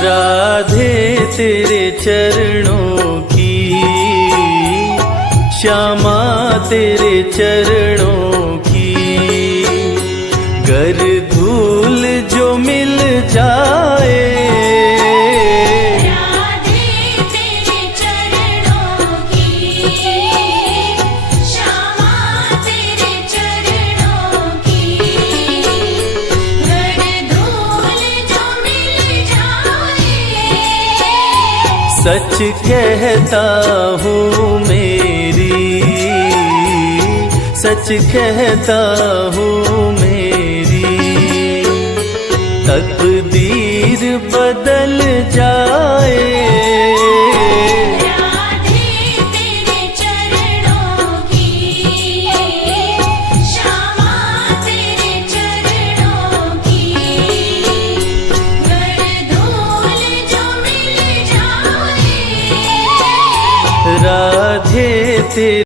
राधे तेरे चरणों की, श्यामा तेरे चरणों की, गर धूल जो मिल जाए। राधे तेरे चरणों की, श्यामा तेरे चरणों की, गर धूल जो मिल जाए। सच कहता हूँ मेरी, सच कहता हूँ मेरी, तकदीर बदल जाए। राधे तेरे चरणों की, श्यामा तेरे चरणों की, गर धूल जो मिल जाए। राधे तेरे